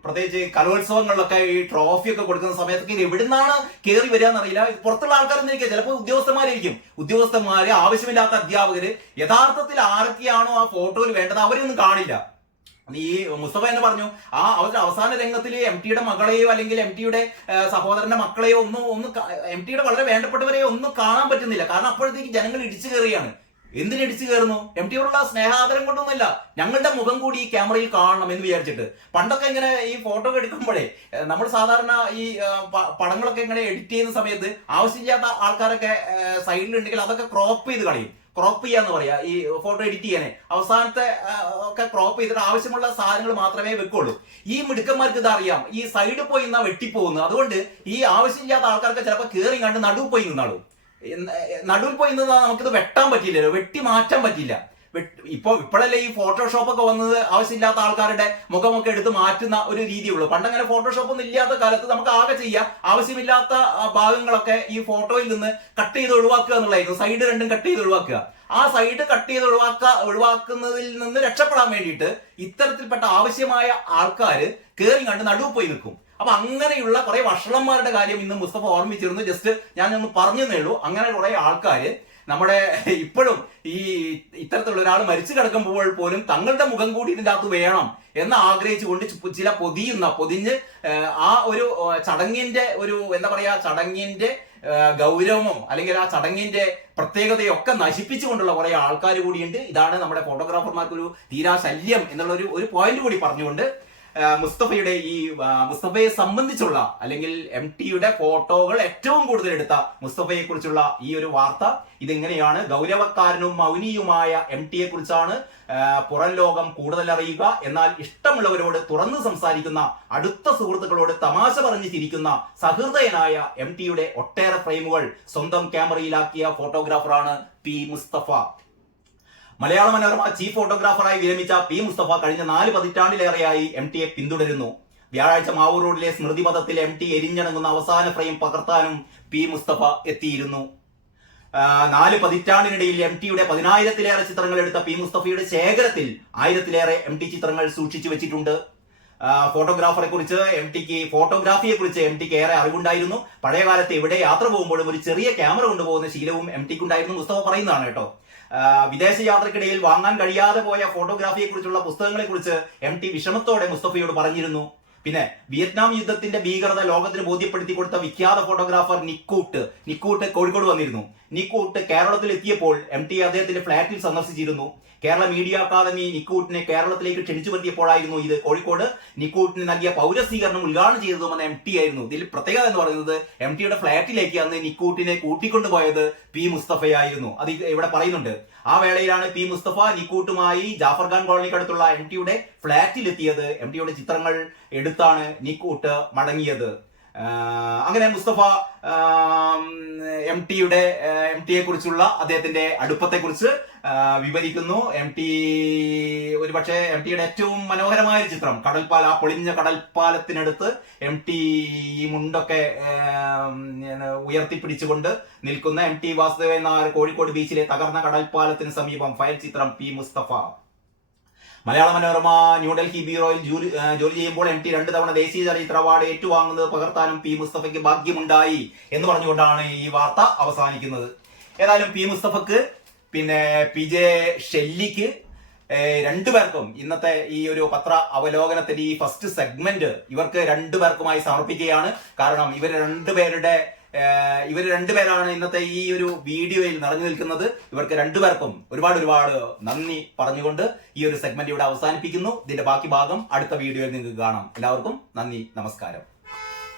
പ്രത്യേകിച്ച് കലോത്സവങ്ങളിലൊക്കെ ഈ ട്രോഫി ഒക്കെ കൊടുക്കുന്ന സമയത്തൊക്കെ ഇത് എവിടുന്നാണ് കയറി വരിക എന്നറിയില്ല പുറത്തുള്ള ആൾക്കാരൊന്നും ഇരിക്കുക ചിലപ്പോൾ ഉദ്യോഗസ്ഥന്മാരായിരിക്കും. ഉദ്യോഗസ്ഥന്മാര് ആവശ്യമില്ലാത്ത അധ്യാപകര് യഥാർത്ഥത്തിൽ ആരൊക്കെയാണോ ആ ഫോട്ടോയിൽ വേണ്ടത് അവരൊന്നും കാണില്ല. ഈ മുസ്തഫ എന്ന് പറഞ്ഞു ആ അവരുടെ അവസാന രംഗത്തിൽ എം ടിയുടെ മകളെയോ അല്ലെങ്കിൽ എം ടിയുടെ സഹോദരന്റെ മക്കളെയോ ഒന്നും ഒന്നും എം ടിയുടെ വളരെ വേണ്ടപ്പെട്ടവരെയോ ഒന്നും കാണാൻ പറ്റുന്നില്ല. കാരണം അപ്പോഴത്തേക്ക് ജനങ്ങൾ ഇടിച്ചു കയറിയാണ് എന്തിന് ഇടിച്ചു കയറുന്നു? എം ടിയോടുള്ള സ്നേഹാദരം കൊണ്ടൊന്നുമില്ല. ഞങ്ങളുടെ മുഖം കൂടി ഈ ക്യാമറയിൽ കാണണം എന്ന് വിചാരിച്ചിട്ട്. പണ്ടൊക്കെ ഇങ്ങനെ ഈ ഫോട്ടോ എടുക്കുമ്പോഴേ നമ്മൾ സാധാരണ ഈ പടങ്ങളൊക്കെ ഇങ്ങനെ എഡിറ്റ് ചെയ്യുന്ന സമയത്ത് ആവശ്യമില്ലാത്ത ആൾക്കാരൊക്കെ സൈഡിലുണ്ടെങ്കിൽ അതൊക്കെ ക്രോപ്പ് ചെയ്ത് കളയും. ക്രോപ്പ് ചെയ്യാന്ന് പറയാ. ഈ ഫോട്ടോ എഡിറ്റ് ചെയ്യാനേ. അവസാനത്തെ ഒക്കെ ക്രോപ്പ് ചെയ്തിട്ട് ആവശ്യമുള്ള സാധനങ്ങൾ മാത്രമേ വെക്കുള്ളൂ. ഈ മിടുക്കന്മാർക്ക് ഇത് അറിയാം ഈ സൈഡിൽ പോയി നിന്നാ വെട്ടിപ്പോകുന്നു അതുകൊണ്ട് ഈ ആവശ്യമില്ലാത്ത ആൾക്കാർക്ക് ചിലപ്പോൾ കയറി കണ്ട് നടുവ് പോയി നിന്നാളും. നടുവിൽ പോയി നിന്നാ നമുക്കിത് വെട്ടാൻ പറ്റില്ലല്ലോ വെട്ടി മാറ്റാൻ പറ്റില്ല ഇപ്പൊ ഇപ്പോഴല്ലേ ഈ ഫോട്ടോഷോപ്പ് ഒക്കെ വന്നത്? ആവശ്യമില്ലാത്ത ആൾക്കാരുടെ മുഖമൊക്കെ എടുത്ത് മാറ്റുന്ന ഒരു രീതിയുള്ളൂ. പണ്ടങ്ങനെ ഫോട്ടോഷോപ്പ് ഒന്നും ഇല്ലാത്ത കാലത്ത് നമുക്ക് ആകെ ചെയ്യാം. ആവശ്യമില്ലാത്ത ഭാഗങ്ങളൊക്കെ ഈ ഫോട്ടോയിൽ നിന്ന് കട്ട് ചെയ്ത് ഒഴിവാക്കുക എന്നുള്ളതായിരുന്നു. സൈഡ് രണ്ടും കട്ട് ചെയ്ത് ഒഴിവാക്കുക. ആ സൈഡ് കട്ട് ചെയ്ത് ഒഴിവാക്ക ഒഴിവാക്കുന്നതിൽ നിന്ന് രക്ഷപ്പെടാൻ വേണ്ടിയിട്ട് ഇത്തരത്തിൽപ്പെട്ട ആവശ്യമായ ആൾക്കാർ കയറി കണ്ട് നടുവ് പോയി നിൽക്കും. അപ്പൊ അങ്ങനെയുള്ള കുറെ വഷളന്മാരുടെ കാര്യം ഇന്ന് മുസ്തഫ ഓർമ്മിച്ചിരുന്നു. ജസ്റ്റ് ഞാൻ ഒന്ന് പറഞ്ഞതേ ഉള്ളൂ. അങ്ങനെ കുറെ ആൾക്കാര് നമ്മുടെ ഇപ്പോഴും ഈ ഇത്തരത്തിലുള്ള ഒരാൾ മരിച്ചു കിടക്കുമ്പോൾ പോലും തങ്ങളുടെ മുഖം കൂടി ഇതിന്റെ അകത്ത് വേണം എന്ന് ആഗ്രഹിച്ചുകൊണ്ട് ചില പൊതിയുന്ന പൊതിഞ്ഞ് ആ ഒരു ചടങ്ങിന്റെ ഒരു എന്താ പറയാ ചടങ്ങിന്റെ ഗൗരവമോ അല്ലെങ്കിൽ ആ ചടങ്ങിന്റെ പ്രത്യേകതയൊക്കെ നശിപ്പിച്ചുകൊണ്ടുള്ള കുറെ ആൾക്കാർ കൂടിയുണ്ട്. ഇതാണ് നമ്മുടെ ഫോട്ടോഗ്രാഫർമാർക്ക് ഒരു തീരാശല്യം എന്നുള്ള ഒരു ഒരു പോയിന്റ് കൂടി പറഞ്ഞുകൊണ്ട് മുസ്തഫയുടെ ഈ മുസ്തഫയെ സംബന്ധിച്ചുള്ള അല്ലെങ്കിൽ എം ടിയുടെ ഫോട്ടോകൾ ഏറ്റവും കൂടുതൽ എടുത്ത മുസ്തഫയെ കുറിച്ചുള്ള ഈ ഒരു വാർത്ത. ഇതെങ്ങനെയാണ്? ഗൗരവക്കാരനും മൗനിയുമായ എം ടിയെ കുറിച്ചാണ് പുറം ലോകം കൂടുതൽ അറിയുക. എന്നാൽ ഇഷ്ടമുള്ളവരോട് തുറന്നു സംസാരിക്കുന്ന അടുത്ത സുഹൃത്തുക്കളോട് തമാശ പറഞ്ഞു ചിരിക്കുന്ന സഹൃദയനായ എം ടിയുടെ ഒട്ടേറെ ഫ്രെയിമുകൾ സ്വന്തം ക്യാമറയിലാക്കിയ ഫോട്ടോഗ്രാഫറാണ് പി മുസ്തഫ. മലയാള മനോരമ ചീഫ് ഫോട്ടോഗ്രാഫറായി വിരമിച്ച പി മുസ്തഫ കഴിഞ്ഞ നാല് പതിറ്റാണ്ടിലേറെയായി എം ടിയെ പിന്തുടരുന്നു. വ്യാഴാഴ്ച മാവൂർ റോഡിലെ സ്മൃതി പദത്തിൽ എം ടി എരിഞ്ഞടങ്ങുന്ന അവസാന ഫ്രെയിം പകർത്താനും പി മുസ്തഫ എത്തിയിരുന്നു. നാല് പതിറ്റാണ്ടിനിടയിൽ എം ടിയുടെ പതിനായിരത്തിലേറെ ചിത്രങ്ങൾ എടുത്ത പി മുസ്തഫയുടെ ശേഖരത്തിൽ ആയിരത്തിലേറെ എം ടി ചിത്രങ്ങൾ സൂക്ഷിച്ചു വെച്ചിട്ടുണ്ട്. ഫോട്ടോഗ്രാഫറെ കുറിച്ച് എം ടിക്ക് ഫോട്ടോഗ്രാഫിയെ കുറിച്ച് എം ടിക്ക് ഏറെ അറിവുണ്ടായിരുന്നു. പഴയകാലത്ത് എവിടെ യാത്ര പോകുമ്പോഴും ഒരു ചെറിയ ക്യാമറ കൊണ്ടുപോകുന്ന ശീലവും എം ടിക്ക് ഉണ്ടായിരുന്നു മുസ്തഫ പറയുന്നതാണ് കേട്ടോ. വിദേശ യാത്രക്കിടയിൽ വാങ്ങാൻ കഴിയാതെ പോയ ഫോട്ടോഗ്രാഫിയെക്കുറിച്ചുള്ള പുസ്തകങ്ങളെ കുറിച്ച് എം ടി വിഷമത്തോടെ മുസ്തഫയോട് പറഞ്ഞിരുന്നു. പിന്നെ വിയറ്റ്നാം യുദ്ധത്തിന്റെ ഭീകരത ലോകത്തിന് ബോധ്യപ്പെടുത്തി കൊടുത്ത വിഖ്യാത ഫോട്ടോഗ്രാഫർ നിക്കൂട്ട് നിക്കൂട്ട് കോഴിക്കോട് വന്നിരുന്നു. നിക്കൂട്ട് കേരളത്തിൽ എത്തിയപ്പോൾ എം ടി അദ്ദേഹത്തിന്റെ ഫ്ളാറ്റിൽ സന്ദർശിച്ചിരുന്നു. കേരള മീഡിയ അക്കാദമി നിക്കൂട്ടിനെ കേരളത്തിലേക്ക് ക്ഷണിച്ചു വരുത്തിയപ്പോഴായിരുന്നു ഇത്. കോഴിക്കോട് നിക്കൂട്ടിന് നൽകിയ പൗരസ്വീകരണം ഉദ്ഘാടനം ചെയ്തതും അന്ന് എം ടി ആയിരുന്നു. ഇതിൽ പ്രത്യേകത എന്ന് പറയുന്നത് എം ടിയുടെ ഫ്ളാറ്റിലേക്ക് അന്ന് നിക്കൂട്ടിനെ കൂട്ടിക്കൊണ്ടുപോയത് പി മുസ്തഫയായിരുന്നു. അത് ഇവിടെ പറയുന്നുണ്ട്. ആ വേളയിലാണ് പി മുസ്തഫ നിക്കൂട്ടുമായി ജാഫർ ഖാൻ കോളനിക്കടുത്തുള്ള എം ടിയുടെ ഫ്ളാറ്റിലെത്തിയത് എം ടിയുടെ ചിത്രങ്ങൾ എടുത്താണ് നിക്കൂട്ട് മടങ്ങിയത്. അങ്ങനെ മുസ്തഫ എം ടിയുടെ എം ടിയെ കുറിച്ചുള്ള അദ്ദേഹത്തിന്റെ അടുപ്പത്തെ കുറിച്ച് വിവരിക്കുന്നു. എം ടി ഒരുപക്ഷെ എം ടിയുടെ ഏറ്റവും മനോഹരമായ ഒരു ചിത്രം കടൽപ്പാല ആ പൊളിഞ്ഞ കടൽപ്പാലത്തിനടുത്ത് എം ടി മുണ്ടൊക്കെ ഉയർത്തിപ്പിടിച്ചുകൊണ്ട് നിൽക്കുന്ന എം ടി വാസുദേവൻ നായർ കോഴിക്കോട് ബീച്ചിലെ തകർന്ന കടൽപ്പാലത്തിന് സമീപം ഫയൽ ചിത്രം പി മുസ്തഫ. മലയാള മനോരമ ന്യൂഡൽഹി ബ്യൂറോയിൽ ജോലി ജോലി ചെയ്യുമ്പോൾ എം ടി രണ്ട് തവണ ദേശീയ ചലച്ചിത്ര അവാർഡ് ഏറ്റുവാങ്ങുന്നത് പകർത്താനും പി മുസ്തഫയ്ക്ക് ഭാഗ്യമുണ്ടായി എന്ന് പറഞ്ഞുകൊണ്ടാണ് ഈ വാർത്ത അവസാനിക്കുന്നത്. ഏതായാലും പി മുസ്തഫക്ക് പിന്നെ പി ജെ ഷെല്ലിക്ക് രണ്ടുപേർക്കും ഇന്നത്തെ ഈ ഒരു പത്ര അവലോകനത്തിന്റെ ഈ ഫസ്റ്റ് സെഗ്മെന്റ് ഇവർക്ക് രണ്ടുപേർക്കുമായി സമർപ്പിക്കുകയാണ്. കാരണം ഇവർ രണ്ടുപേരുടെ ഇവർ രണ്ടുപേരാണ് ഇന്നത്തെ ഈ ഒരു വീഡിയോയിൽ നിറഞ്ഞു നിൽക്കുന്നത്. ഇവർക്ക് രണ്ടുപേർക്കും ഒരുപാട് ഒരുപാട് നന്ദി പറഞ്ഞുകൊണ്ട് ഈ ഒരു സെഗ്മെന്റ് ഇവിടെ അവസാനിപ്പിക്കുന്നു. ഇതിന്റെ ബാക്കി ഭാഗം അടുത്ത വീഡിയോയിൽ നിങ്ങൾക്ക് കാണാം. എല്ലാവർക്കും നന്ദി നമസ്കാരം.